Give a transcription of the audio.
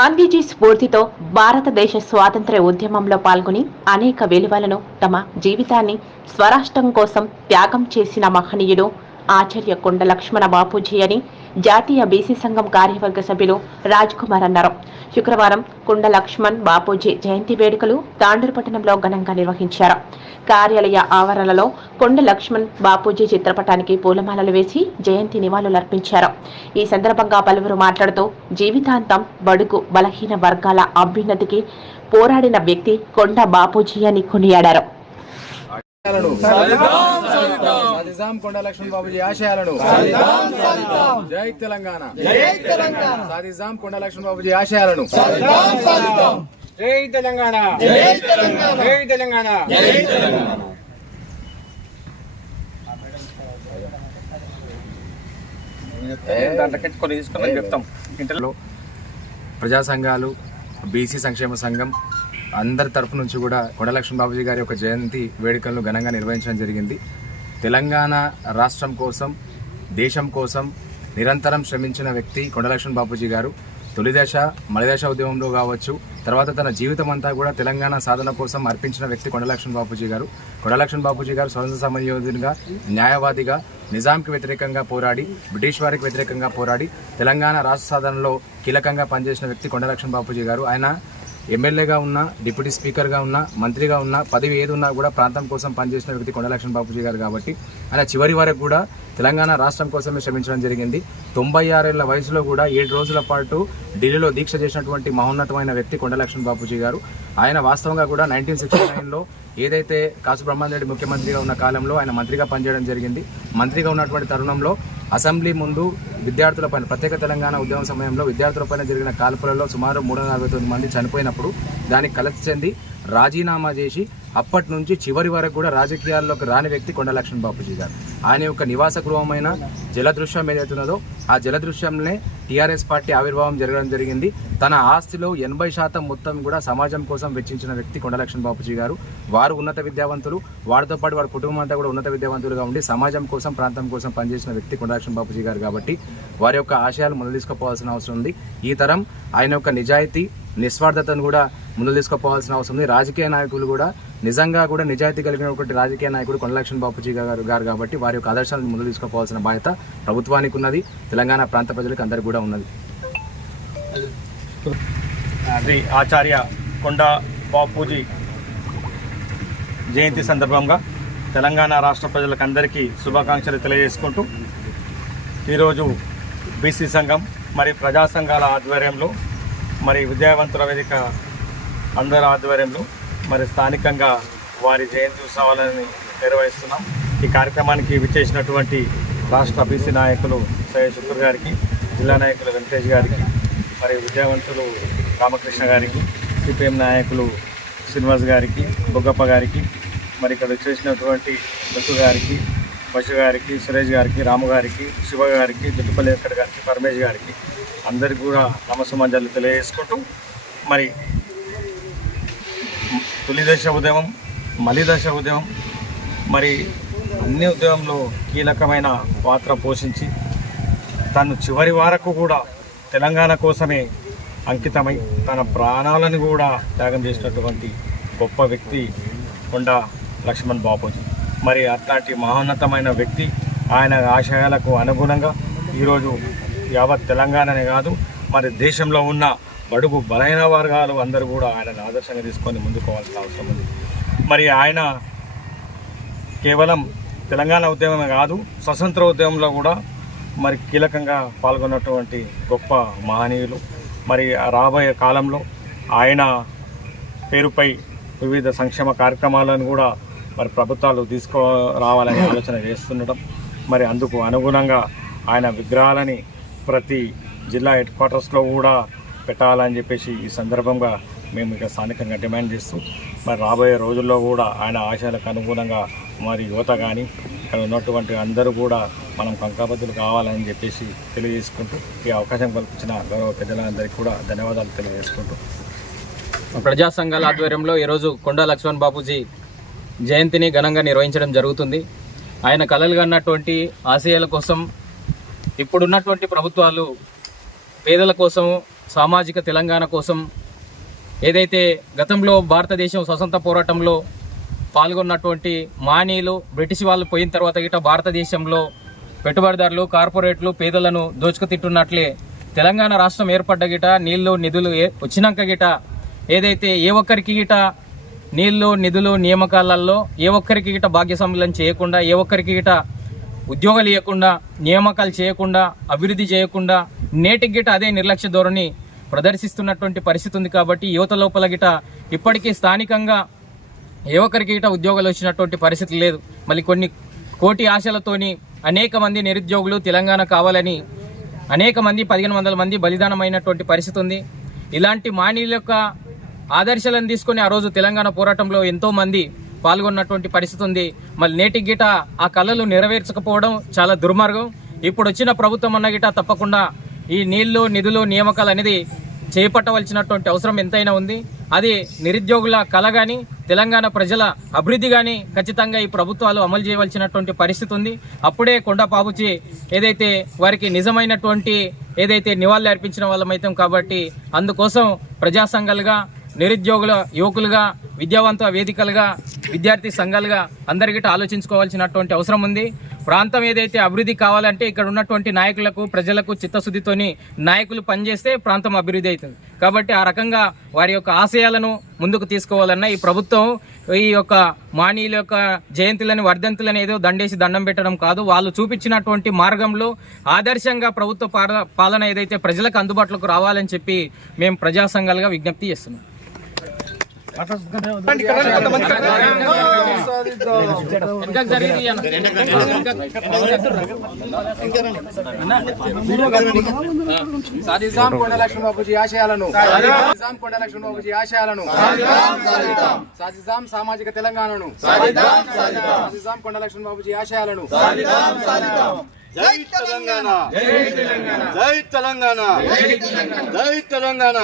గాంధీజీ స్ఫూర్తితో భారతదేశ స్వాతంత్ర్య ఉద్యమంలో పాల్గొని అనేక విలువలను తమ జీవితాన్ని స్వరాష్ట్రం కోసం త్యాగం చేసిన మహనీయుడు ఆచార్య కొండ లక్ష్మణ బాపూజీ అని జాతీయ బీసీ సంఘం కార్యవర్గ సభ్యులు రాజ్ కుమార్ అన్నారు. శుక్రవారం కొండ లక్ష్మణ్ బాపూజీ జయంతి వేడుకలు తాండూరు పట్టణంలో ఘనంగా నిర్వహించారు. కార్యాలయ ఆవరణలో కొండ లక్ష్మణ్ బాపూజీ చిత్రపటానికి పూలమాలలు వేసి జయంతి నివాళులర్పించారు ఈ సందర్భంగా పలువురు మాట్లాడుతూ జీవితాంతం బడుగు బలహీన వర్గాల అభ్యున్నతికి పోరాడిన వ్యక్తి కొండ బాపూజీ అని కొనియాడారు. కొండ లక్ష్మణ్ బాబుజీ ఆశయాలను. జై తెలంగాణ. సాధిద్దాం కొండ లక్ష్మణ్ బాబుజీ ఆశయాలను. జై తెలంగాణ. జై తెలంగాణ. దాంట్లోకి కొన్ని చెప్తాం. ఇంటర్లో ప్రజా సంఘాలు బీసీ సంక్షేమ సంఘం అందరి తరఫు నుంచి కూడా కొండలక్ష్మి బాబుజీ గారి యొక్క జయంతి వేడుకలను ఘనంగా నిర్వహించడం జరిగింది. తెలంగాణ రాష్ట్రం కోసం దేశం కోసం నిరంతరం శ్రమించిన వ్యక్తి కొండలక్ష్మణ్ బాపూజీ గారు. తొలి దశ మలిదశ ఉద్యమంలో కావచ్చు తర్వాత తన జీవితం అంతా కూడా తెలంగాణ సాధన కోసం అర్పించిన వ్యక్తి కొండలక్ష్మి బాపూజీ గారు. కొండలక్ష్మణ బాపూజీ గారు స్వతంత్ర సమయోధునిగా న్యాయవాదిగా నిజాంకి వ్యతిరేకంగా పోరాడి బ్రిటిష్ వారికి వ్యతిరేకంగా పోరాడి తెలంగాణ రాష్ట్ర సాధనలో కీలకంగా పనిచేసిన వ్యక్తి కొండలక్ష్మి బాపూజీ గారు. ఆయన ఎమ్మెల్యేగా ఉన్నా డిప్యూటీ స్పీకర్గా ఉన్నా మంత్రిగా ఉన్నా పదవి ఏది ఉన్నా కూడా ప్రాంతం కోసం పనిచేసిన వ్యక్తి కొండలక్ష్మణ్ బాపూజీ గారు కాబట్టి ఆయన చివరి వరకు కూడా తెలంగాణ రాష్ట్రం కోసమే శ్రమించడం జరిగింది. తొంభై ఆరేళ్ళ వయసులో కూడా ఏడు రోజుల పాటు ఢిల్లీలో దీక్ష చేసినటువంటి మహోన్నతమైన వ్యక్తి కొండలక్ష్మణ్ బాపూజీ గారు. ఆయన వాస్తవంగా కూడా నైన్టీన్ సిక్స్టీ నైన్లో ఏదైతే కాసు బ్రహ్మాందరెడ్డి ముఖ్యమంత్రిగా ఉన్న కాలంలో ఆయన మంత్రిగా పనిచేయడం జరిగింది. మంత్రిగా ఉన్నటువంటి తరుణంలో అసెంబ్లీ ముందు విద్యార్థులపైన ప్రత్యేక తెలంగాణ ఉద్యమం సమయంలో విద్యార్థులపైన జరిగిన కాల్పులలో సుమారు మూడు మంది చనిపోయినప్పుడు దానికి కలెక్ట్ చెంది రాజీనామా చేసి అప్పటి నుంచి చివరి వరకు కూడా రాజకీయాల్లోకి రాని వ్యక్తి కొండ లక్ష్మణ్ బాపూజీ గారు. ఆయన యొక్క నివాస గృహమైన జలదృశ్యం ఏదైతే ఉన్నదో ఆ జలదృశ్యంనే టీఆర్ఎస్ పార్టీ ఆవిర్భావం జరగడం జరిగింది. తన ఆస్తిలో ఎనభై శాతం మొత్తం కూడా సమాజం కోసం వెచ్చించిన వ్యక్తి కొండలక్ష్మణ్ బాపూజీ గారు. వారు ఉన్నత విద్యావంతులు. వారితో పాటు వారి కుటుంబం అంతా కూడా ఉన్నత విద్యావంతులుగా ఉండి సమాజం కోసం ప్రాంతం కోసం పనిచేసిన వ్యక్తి కొండలక్ష్మణ్ బాపూజీ గారు కాబట్టి వారి యొక్క ఆశయాలు ముందు తీసుకుపోవాల్సిన అవసరం ఉంది. ఈ తరం ఆయన యొక్క నిజాయితీ నిస్వార్థతను కూడా ముందు తీసుకుపోవాల్సిన అవసరం ఉంది. రాజకీయ నాయకులు కూడా నిజంగా కూడా నిజాయితీ కలిగినటువంటి రాజకీయ నాయకుడు కొండలక్ష్మణ్ బాపూజీ గారు గారు కాబట్టి వారి యొక్క ఆదర్శాలను ముందు తీసుకుపోవాల్సిన బాధ్యత ప్రభుత్వానికి ఉన్నది. తెలంగాణ ప్రాంత ప్రజలకు అందరికీ కూడా ఉన్నది. అది ఆచార్య కొండ బాపూజీ జయంతి సందర్భంగా తెలంగాణ రాష్ట్ర ప్రజలకందరికీ శుభాకాంక్షలు తెలియజేసుకుంటూ ఈరోజు బీసీ సంఘం మరి ప్రజా సంఘాల ఆధ్వర్యంలో మరి విద్యావంతుల వేదిక అందరి ఆధ్వర్యంలో మరి స్థానికంగా వారి జయంతి ఉత్సవాలని నిర్వహిస్తున్నాం. ఈ కార్యక్రమానికి విచ్చేసినటువంటి రాష్ట్ర బీసీ నాయకులు సయ్యద్ శుక్ర్ గారికి జిల్లా నాయకులు వెంకటేష్ గారికి మరి విద్యావంతులు రామకృష్ణ గారికి సిపిఎం నాయకులు శ్రీనివాస్ గారికి బొగ్గప్ప గారికి మరి ఇక్కడ వచ్చేసినటువంటి దత్తు గారికి బషు గారికి సురేష్ గారికి రాము గారికి శివ గారికి జుట్టుపల్లి వెంకట గారికి పరమేష్ గారికి అందరికి కూడా నమసుమంజలు తెలియజేసుకుంటూ మరి తొలి దశ ఉద్యమం మలి దశ ఉద్యమం మరి అన్ని ఉద్యమంలో కీలకమైన పాత్ర పోషించి తను చివరి వరకు కూడా తెలంగాణ కోసమే అంకితమై తన ప్రాణాలను కూడా త్యాగం చేసినటువంటి గొప్ప వ్యక్తి కొండ లక్ష్మణ్ బాపూజీ. మరి అట్లాంటి మహోన్నతమైన వ్యక్తి ఆయన ఆశయాలకు అనుగుణంగా ఈరోజు యావత్ తెలంగాణనే కాదు మరి దేశంలో ఉన్న బడుగు బలైన వర్గాలు అందరూ కూడా ఆయనను ఆదర్శంగా తీసుకొని ముందుకోవాల్సిన అవసరం ఉంది. మరి ఆయన కేవలం తెలంగాణ ఉద్యమమే కాదు స్వతంత్ర ఉద్యమంలో కూడా మరి కీలకంగా పాల్గొన్నటువంటి గొప్ప మహనీయులు. మరి రాబోయే కాలంలో ఆయన పేరుపై వివిధ సంక్షేమ కార్యక్రమాలను కూడా మరి ప్రభుత్వాలు తీసుకో రావాలనే ఆలోచన చేస్తుండటం మరి అందుకు అనుగుణంగా ఆయన విగ్రహాలని ప్రతి జిల్లా హెడ్ క్వార్టర్స్లో కూడా పెట్టాలని చెప్పేసి ఈ సందర్భంగా మేము ఇక స్థానికంగా డిమాండ్ చేస్తూ మరి రాబోయే రోజుల్లో కూడా ఆయన ఆశయాలకు అనుగుణంగా మరి యువత కానీ ఇక్కడ ఉన్నటువంటి అందరూ కూడా మనం కంకాబద్దులు కావాలని చెప్పేసి తెలియజేసుకుంటూ ఈ అవకాశం కల్పించిన గౌరవ పెద్దలందరికీ కూడా ధన్యవాదాలు తెలియజేసుకుంటూ. ప్రజా సంఘాల ఆధ్వర్యంలో ఈరోజు కొండ లక్ష్మణ్ బాపూజీ జయంతిని ఘనంగా నిర్వహించడం జరుగుతుంది. ఆయన కలలు కన్నటువంటి ఆశయాల కోసం ఇప్పుడున్నటువంటి ప్రభుత్వాలు పేదల కోసం సామాజిక తెలంగాణ కోసం ఏదైతే గతంలో భారతదేశం స్వతంత్ర పోరాటంలో పాల్గొన్నటువంటి మానీయులు బ్రిటిష్ వాళ్ళు పోయిన తర్వాత గిట భారతదేశంలో పెట్టుబడిదారులు కార్పొరేట్లు పేదలను దోచుకుతిట్టున్నట్లే తెలంగాణ రాష్ట్రం ఏర్పడ్డ గిట నీళ్ళు నిధులు ఏ- వచ్చినాక గిట ఏదైతే ఏ ఒక్కరికి గిట నీళ్ళు నిధులు నియామకాలలో ఏ ఒక్కరికి గిట భాగ్య సమ్మేళనం చేయకుండా ఏ ఒక్కరికి గిట ఉద్యోగాలు ఇవ్వకుండా నియామకాలు చేయకుండా అభివృద్ధి చేయకుండా నేటికి గిట అదే నిర్లక్ష్య ధోరణి ప్రదర్శిస్తున్నటువంటి పరిస్థితి ఉంది కాబట్టి యువత లోపల గిట ఇప్పటికీ స్థానికంగా ఏ ఒక్కరికి గిట ఉద్యోగాలు వచ్చినటువంటి పరిస్థితి లేదు. మళ్ళీ కొన్ని కోటి ఆశలతోని అనేక మంది నిరుద్యోగులు తెలంగాణ కావాలని అనేక మంది పదిహేను వందల మంది బలిదానమైనటువంటి పరిస్థితి ఉంది. ఇలాంటి మానీల యొక్క ఆదర్శాలను తీసుకొని ఆ రోజు తెలంగాణ పోరాటంలో ఎంతో మంది పాల్గొన్నటువంటి పరిస్థితి ఉంది. మళ్ళీ నేటి గిట ఆ కళలు నెరవేర్చకపోవడం చాలా దుర్మార్గం. ఇప్పుడు వచ్చిన ప్రభుత్వం అన్న గిట తప్పకుండా ఈ నీళ్ళు నిధులు నియామకాలు అనేది చేపట్టవలసినటువంటి అవసరం ఎంతైనా ఉంది. అది నిరుద్యోగుల కళ కానీ తెలంగాణ ప్రజల అభివృద్ధి కానీ ఖచ్చితంగా ఈ ప్రభుత్వాలు అమలు చేయవలసినటువంటి పరిస్థితి ఉంది. అప్పుడే కొండ పాపుచి ఏదైతే వారికి నిజమైనటువంటి ఏదైతే నివాళులు అర్పించిన వాళ్ళమైతాం కాబట్టి అందుకోసం ప్రజా సంఘాలుగా నిరుద్యోగుల యువకులుగా విద్యావంత వేదికలుగా విద్యార్థి సంఘాలుగా అందరికీ ఆలోచించుకోవాల్సినటువంటి అవసరం ఉంది. ప్రాంతం ఏదైతే అభివృద్ధి కావాలంటే ఇక్కడ ఉన్నటువంటి నాయకులకు ప్రజలకు చిత్తశుద్ధితోని నాయకులు పనిచేస్తే ప్రాంతం అభివృద్ధి అవుతుంది. కాబట్టి ఆ రకంగా వారి యొక్క ఆశయాలను ముందుకు తీసుకోవాలన్న ఈ ప్రభుత్వం ఈ యొక్క మానీయుల యొక్క జయంతులని వర్ధంతులని ఏదో దండేసి దండం పెట్టడం కాదు. వాళ్ళు చూపించినటువంటి మార్గంలో ఆదర్శంగా ప్రభుత్వ పాల- పాలన ఏదైతే ప్రజలకు అందుబాటులోకి రావాలని చెప్పి మేము ప్రజా సంఘాలుగా విజ్ఞప్తి చేస్తున్నాం. వెనకకు జరిగి సాధిస్తాం కొండ లక్ష్మణ బాబుజీ ఆశయాలను సాధిస్తాం కొండ లక్ష్మణ బాబుజీ ఆశయాలను సాధిస్తాం సామాజిక తెలంగాణను సాధిస్తాం కొండ లక్ష్మణ బాబుజీ ఆశయాలను జై తెలంగాణ. జై తెలంగాణ. జై తెలంగాణ.